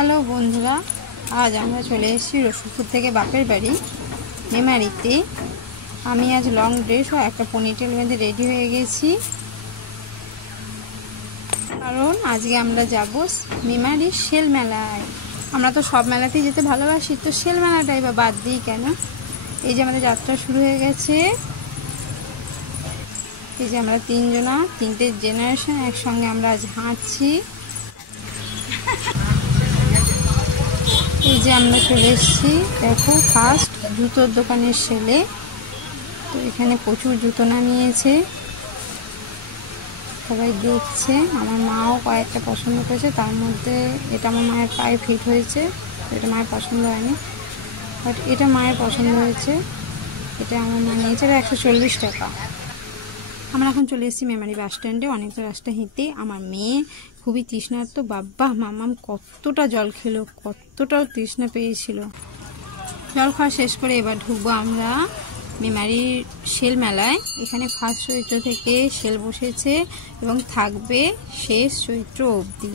Hello বন্ধুরা, আজ আমরা চলে এসেছি রসুলপুর থেকে বাপের বাড়ি মেমারিতে। আমি আজ লং ড্রেস ও একটা পনিটেল বেঁধে রেডি হয়ে গেছি, কারণ আজকে আমরা যাব মেমারির সেল মেলায়। আমরা তো সব মেলাতেই যেতে ভালোবাসি, তো সেল মেলাটাই বা বাদ দিই কেন। এই যে আমাদের যাত্রা শুরু হয়ে গেছে। এই যে আমরা তিনটে জেনারেশন একসঙ্গে আমরা আজ হাঁটছি। এই যে আমরা চলে এসেছি, দেখো ফার্স্ট জুতোর দোকানের সেলে। তো এখানে প্রচুর জুতো নামিয়েছে, সবাই দেখছে। আমার মাও কয়েকটা পছন্দ করেছে, তার মধ্যে এটা আমার মায়ের পায়ে ফিট হয়েছে, এটা মায়ের পছন্দ হয়নি, বাট এটা মায়ের পছন্দ হয়েছে। এটা আমার মা নিয়েছে 140 টাকা। আমরা এখন চলে এসেছি মেমারি বাস স্ট্যান্ডে। অনেকটা রাস্তা হেঁটে আমার মেয়ে খুবই তৃষ্ণার্ত। বাব্বা মামাম কতটা জল খেলো, কতটাও তৃষ্ণা পেয়েছিল। জল খাওয়া শেষ করে এবার ঢুকবো আমরা মেমারির সেল মেলায়। এখানে ফার্স্ট চৈত্র থেকে সেল বসেছে এবং থাকবে শেষ চৈত্র অবধি।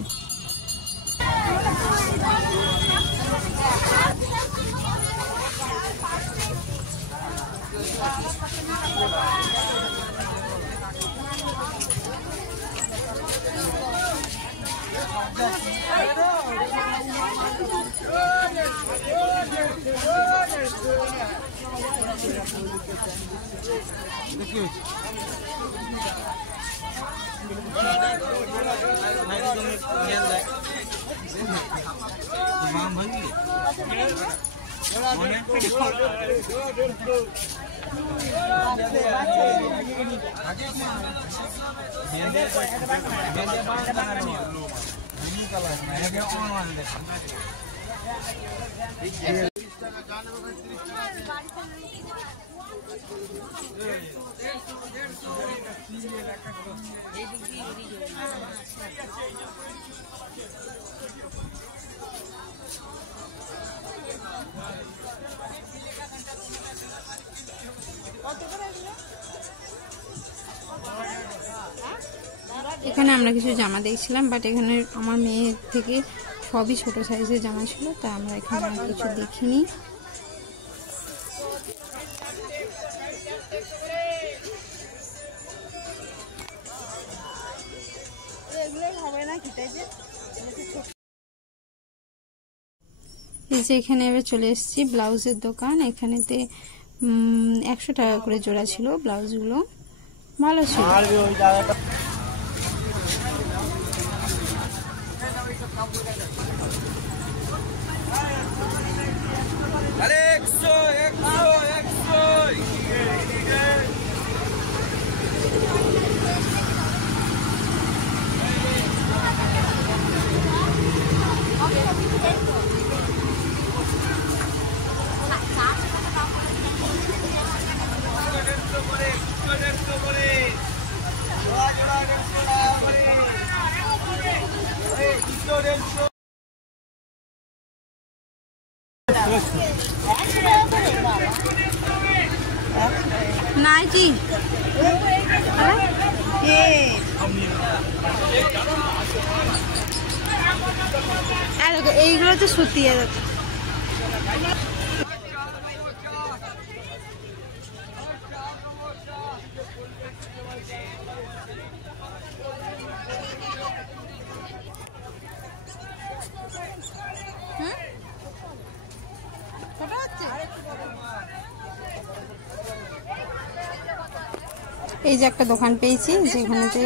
এখানে আমরা কিছু জামা দেখছিলাম, বাট এখানে আমার মেয়ের থেকে সবই ছোট সাইজের জামা ছিল, তাই আমরা এখানে কিছু দেখিনি। এই যে এখানে এবার চলে এসেছি ব্লাউজের দোকান। এখানেতে 100 টাকা করে জোড়া ছিল ব্লাউজগুলো, ভালো ছিল। নাইটি এইগুলো তো সুতি। এই যে একটা দোকান পেয়েছি যেখানেতে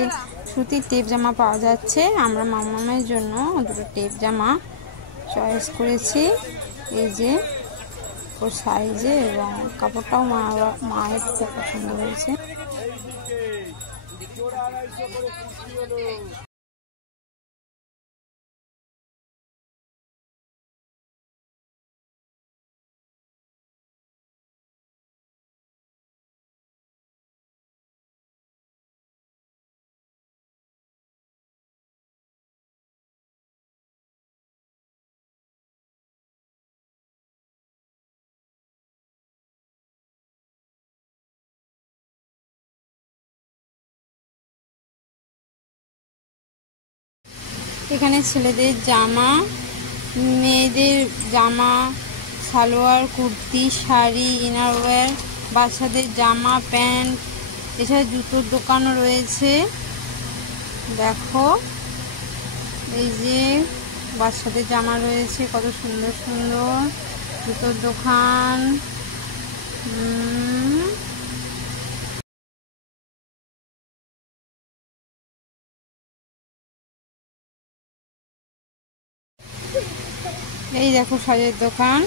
সুতির টেপ জামা পাওয়া যাচ্ছে। আমরা মামামের জন্য দুটো টেপ জামা চয়েস করেছি, এই যে ওর সাইজে, এবং কাপড়টাও মায়ের খুব পছন্দ হয়েছে। এখানে ছেলেদের জামা মেয়েদের জামা, সালোয়ার, কুর্তি, শাড়ি, ইনারওয়্যার, বাচ্চাদের জামা, প্যান্ট, এছাড়া জুতোর দোকানও রয়েছে। দেখো এই যে বাচ্চাদের জামা রয়েছে, কত সুন্দর সুন্দর জুতোর দোকান। এই দেখো সাজের দোকান।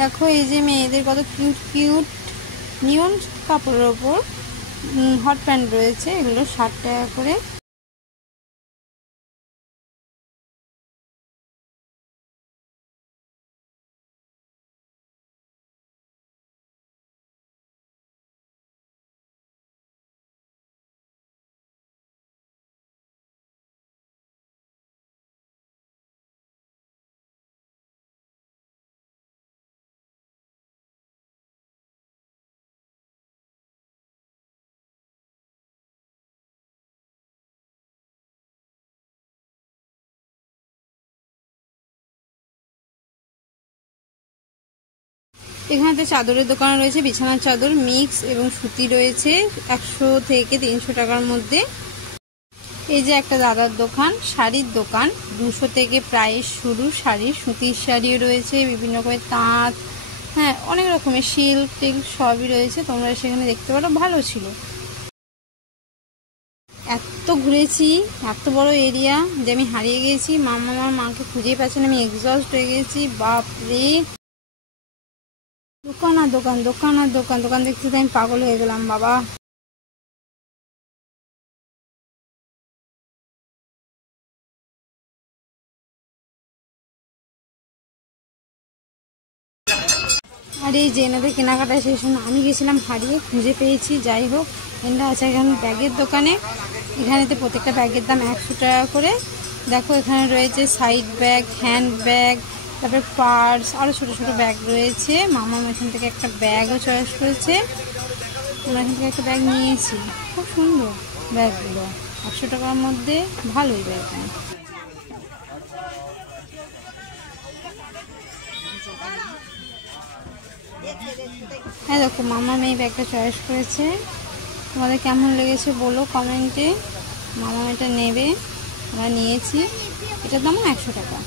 দেখো এই যে মেয়েদের কত কিউট কিউট নিয়ন কাপড়ের ওপর হট প্যান্ট রয়েছে, এগুলো 60 টাকা করে। এখানে চাদরের দোকান রয়েছে, বিছানার চাদর মিক্স এবং সুতি রয়েছে 100 থেকে 300 টাকার মধ্যে। এই যে একটা দাদার দোকান, শাড়ির দোকান, 200 থেকে প্রাইস শুরু শাড়ির, সুতির শাড়িও রয়েছে, বিভিন্ন রকমের তাঁত, হ্যাঁ অনেক রকমের সিল্ক টিল্ক সবই রয়েছে, তোমরা সেখানে দেখতে পারো, ভালো ছিল। এত ঘুরেছি, এত বড় এরিয়া যে আমি হারিয়ে গেছি, আমার মাকে খুঁজেই পাচ্ছি না, আমি এক্সস্ট হয়ে গেছি। বাপরে, দোকান আর দোকান, দোকান আর দোকান, দোকান দেখতে আমি পাগল হয়ে গেলাম বাবা। আর এই যে এনাদের কেনাকাটা শেষ, আমি গেছিলাম হারিয়ে, খুঁজে পেয়েছি। যাই হোক, এনরা আছে এখানে ব্যাগের দোকানে, এখানেতে প্রত্যেকটা ব্যাগের দাম 100 টাকা করে। দেখো এখানে রয়েছে সাইড ব্যাগ, হ্যান্ড ব্যাগ, তারপরে পার্স, আরও ছোটো ছোটো ব্যাগ রয়েছে। মামা এখান থেকে একটা ব্যাগও চয়েস করেছে, আমরা এখান থেকে একটা ব্যাগ নিয়েছি, খুব সুন্দর ব্যাগগুলো, 100 টাকার মধ্যে ভালোই ব্যাগ। হ্যাঁ দেখো মামা এই ব্যাগটা চয়েস করেছে, তোমাদের কেমন লেগেছে বলো কমেন্টে। মামা এটা নেবে, আমরা নিয়েছি, এটার দামও 100 টাকা।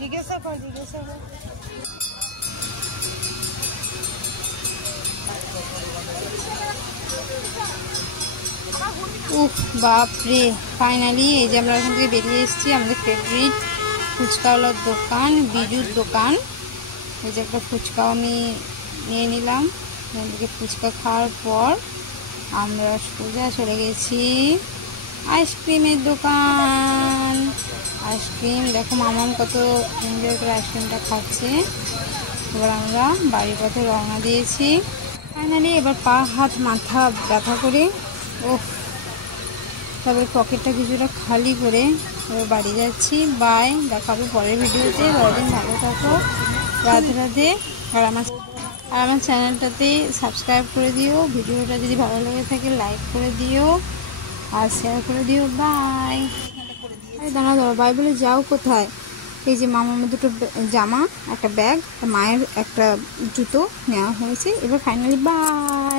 জিজ্ঞাসা কর, জিজ্ঞাসা কর। উফ বাপরে, ফাইনালি এই যে আমরা এখান থেকে বেরিয়ে এসেছি। আমাদের ফেভারিট ফুচকাওয়ালার দোকান, বিজুর দোকান। এই যে একটা ফুচকাও আমি নিয়ে নিলাম। এখান থেকে ফুচকা খাওয়ার পর আমরা সোজা চলে গেছি আইসক্রিমের দোকান। আইসক্রিম দেখো মামাম কত এনজয় করে আইসক্রিমটা খাচ্ছে। এবার আমরা বাড়ির পথে রওনা দিয়েছি। ফাইনালি এবার পা হাত মাথা ব্যথা করে তবে পকেটটা কিছুটা খালি করে এবার বাড়ি যাচ্ছি। বাই, দেখা হবে পরের ভিডিওতে। ততদিন ভালো থাকো, রাধে রাধে। আর আমার চ্যানেলটাতে সাবস্ক্রাইব করে দিও, ভিডিওটা যদি ভালো লেগে থাকে লাইক করে দিও আর শেয়ার করে দিও। বাই। দাঁড়াও, বাই বলে যাও কোথায়? এই যে মামার দুটো জামা, একটা ব্যাগ, মায়ের একটা জুতো নেওয়া হয়েছে। এবার ফাইনালি বাই।